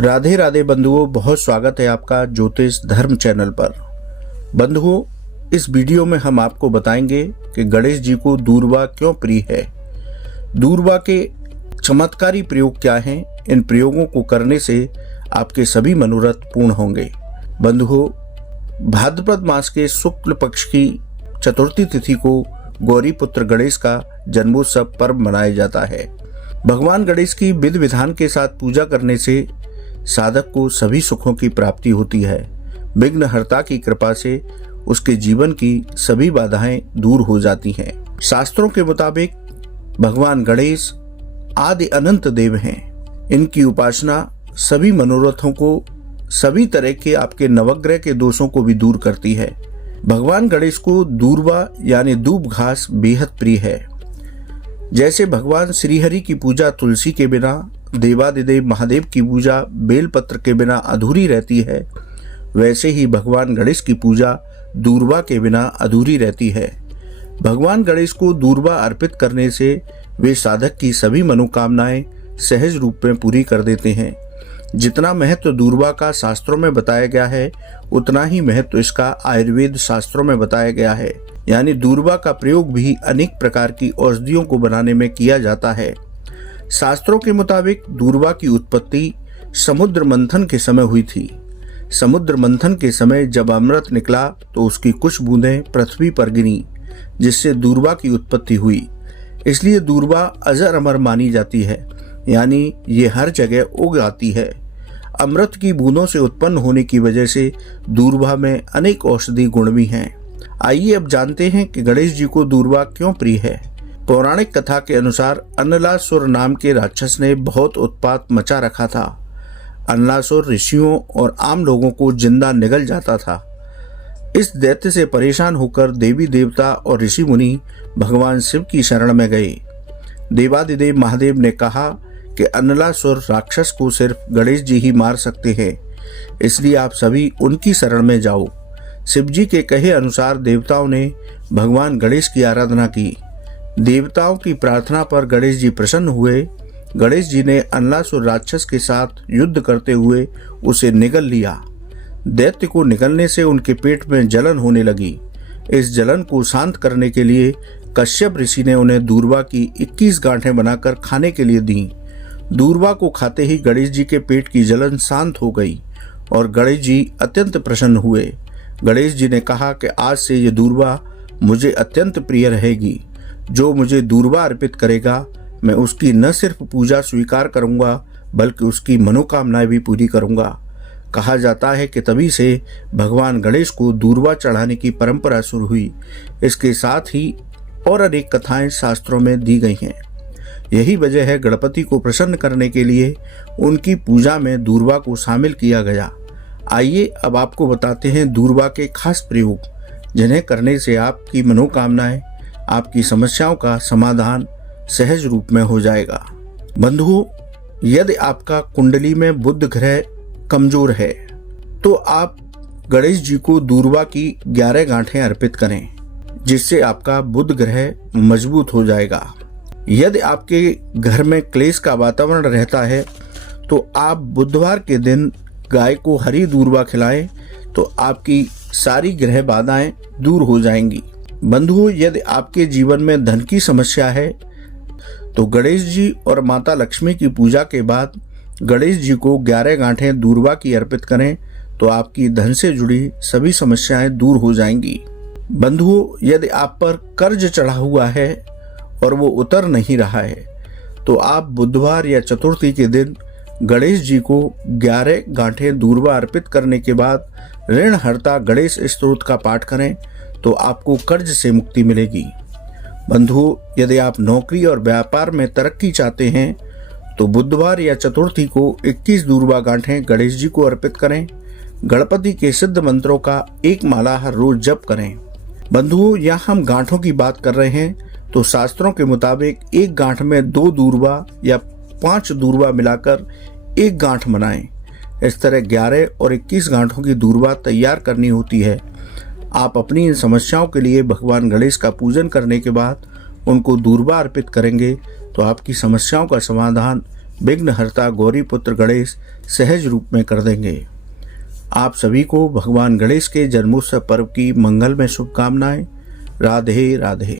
राधे राधे बंधुओं, बहुत स्वागत है आपका ज्योतिष धर्म चैनल पर। बंधुओं, इस वीडियो में हम आपको बताएंगे कि गणेश जी को दूर्वा क्यों प्रिय है। दूर्वा के चमत्कारी प्रयोग क्या हैं। इन प्रयोगों को करने से आपके सभी मनोरथ पूर्ण होंगे। बंधुओं, भाद्रपद मास के शुक्ल पक्ष की चतुर्थी तिथि को गौरी पुत्र गणेश का जन्मोत्सव पर्व मनाया जाता है। भगवान गणेश की विधि विधान के साथ पूजा करने से साधक को सभी सुखों की प्राप्ति होती है। विघ्नहर्ता की कृपा से उसके जीवन की सभी बाधाएं दूर हो जाती हैं। शास्त्रों के मुताबिक भगवान गणेश आदि अनंत देव हैं। इनकी उपासना सभी मनोरथों को, सभी तरह के आपके नवग्रह के दोषों को भी दूर करती है। भगवान गणेश को दूर्वा यानी दूब घास बेहद प्रिय है। जैसे भगवान श्रीहरि की पूजा तुलसी के बिना, देवादिदेव महादेव की पूजा बेलपत्र के बिना अधूरी रहती है, वैसे ही भगवान गणेश की पूजा दूर्वा के बिना अधूरी रहती है। भगवान गणेश को दूर्वा अर्पित करने से वे साधक की सभी मनोकामनाएं सहज रूप में पूरी कर देते हैं। जितना महत्व दूर्वा का शास्त्रों में बताया गया है, उतना ही महत्व इसका आयुर्वेद शास्त्रों में बताया गया है। यानी दूर्वा का प्रयोग भी अनेक प्रकार की औषधियों को बनाने में किया जाता है। शास्त्रों के मुताबिक दूर्वा की उत्पत्ति समुद्र मंथन के समय हुई थी। समुद्र मंथन के समय जब अमृत निकला तो उसकी कुछ बूंदें पृथ्वी पर गिरी, जिससे दूर्वा की उत्पत्ति हुई। इसलिए दूर्वा अजर अमर मानी जाती है, यानी ये हर जगह उग आती है। अमृत की बूंदों से उत्पन्न होने की वजह से दूर्वा में अनेक औषधि गुण भी हैं। आइए अब जानते हैं कि गणेश जी को दूर्वा क्यों प्रिय है। पौराणिक कथा के अनुसार अन्नलासुर नाम के राक्षस ने बहुत उत्पात मचा रखा था। अन्नलासुर ऋषियों और आम लोगों को जिंदा निगल जाता था। इस दैत्य से परेशान होकर देवी देवता और ऋषि मुनि भगवान शिव की शरण में गए। देवादिदेव महादेव ने कहा कि अन्नलासुर राक्षस को सिर्फ गणेश जी ही मार सकते हैं, इसलिए आप सभी उनकी शरण में जाओ। शिव जी के कहे अनुसार देवताओं ने भगवान गणेश की आराधना की। देवताओं की प्रार्थना पर गणेश जी प्रसन्न हुए। गणेश जी ने अन्नलासुर राक्षस के साथ युद्ध करते हुए उसे निगल लिया। दैत्य को निगलने से उनके पेट में जलन होने लगी। इस जलन को शांत करने के लिए कश्यप ऋषि ने उन्हें दूर्वा की 21 गांठें बनाकर खाने के लिए दी। दूर्वा को खाते ही गणेश जी के पेट की जलन शांत हो गई और गणेश जी अत्यंत प्रसन्न हुए। गणेश जी ने कहा कि आज से ये दूर्वा मुझे अत्यंत प्रिय रहेगी। जो मुझे दूर्वा अर्पित करेगा, मैं उसकी न सिर्फ पूजा स्वीकार करूंगा, बल्कि उसकी मनोकामनाएं भी पूरी करूंगा। कहा जाता है कि तभी से भगवान गणेश को दूर्वा चढ़ाने की परंपरा शुरू हुई। इसके साथ ही और अनेक कथाएं शास्त्रों में दी गई हैं। यही वजह है गणपति को प्रसन्न करने के लिए उनकी पूजा में दूर्वा को शामिल किया गया। आइए अब आपको बताते हैं दूर्वा के खास प्रयोग, जिन्हें करने से आपकी मनोकामनाएं, आपकी समस्याओं का समाधान सहज रूप में हो जाएगा। बंधुओं, यदि आपका कुंडली में बुध ग्रह कमजोर है तो आप गणेश जी को दूर्वा की 11 गांठें अर्पित करें, जिससे आपका बुध ग्रह मजबूत हो जाएगा। यदि आपके घर में क्लेश का वातावरण रहता है तो आप बुधवार के दिन गाय को हरी दूर्वा खिलाएं तो आपकी सारी ग्रह बाधाएं दूर हो जाएंगी। बंधुओं, यदि आपके जीवन में धन की समस्या है तो गणेश जी और माता लक्ष्मी की पूजा के बाद गणेश जी को 11 गांठें दूर्वा की अर्पित करें तो आपकी धन से जुड़ी सभी समस्याएं दूर हो जाएंगी। बंधुओं, यदि आप पर कर्ज चढ़ा हुआ है और वो उतर नहीं रहा है तो आप बुधवार या चतुर्थी के दिन गणेश जी को 11 गांठें दूर्वा अर्पित करने के बाद ऋणहर्ता गणेश स्तोत्र का पाठ करें तो आपको कर्ज से मुक्ति मिलेगी। बंधुओं, यदि आप नौकरी और व्यापार में तरक्की चाहते हैं तो बुधवार या चतुर्थी को 21 दूर्वा गांठें गणेश जी को अर्पित करें। गणपति के सिद्ध मंत्रों का एक माला हर रोज जप करें। बंधुओं, यहाँ हम गांठों की बात कर रहे हैं तो शास्त्रों के मुताबिक एक गांठ में 2 दूर्वा या 5 दूर्वा मिलाकर एक गांठ बनाएं। इस तरह 11 और 21 गांठों की दूर्वा तैयार करनी होती है। आप अपनी इन समस्याओं के लिए भगवान गणेश का पूजन करने के बाद उनको दूर्वा अर्पित करेंगे तो आपकी समस्याओं का समाधान विघ्नहर्ता गौरी पुत्र गणेश सहज रूप में कर देंगे। आप सभी को भगवान गणेश के जन्मोत्सव पर्व की मंगलमय शुभकामनाएं। राधे राधे।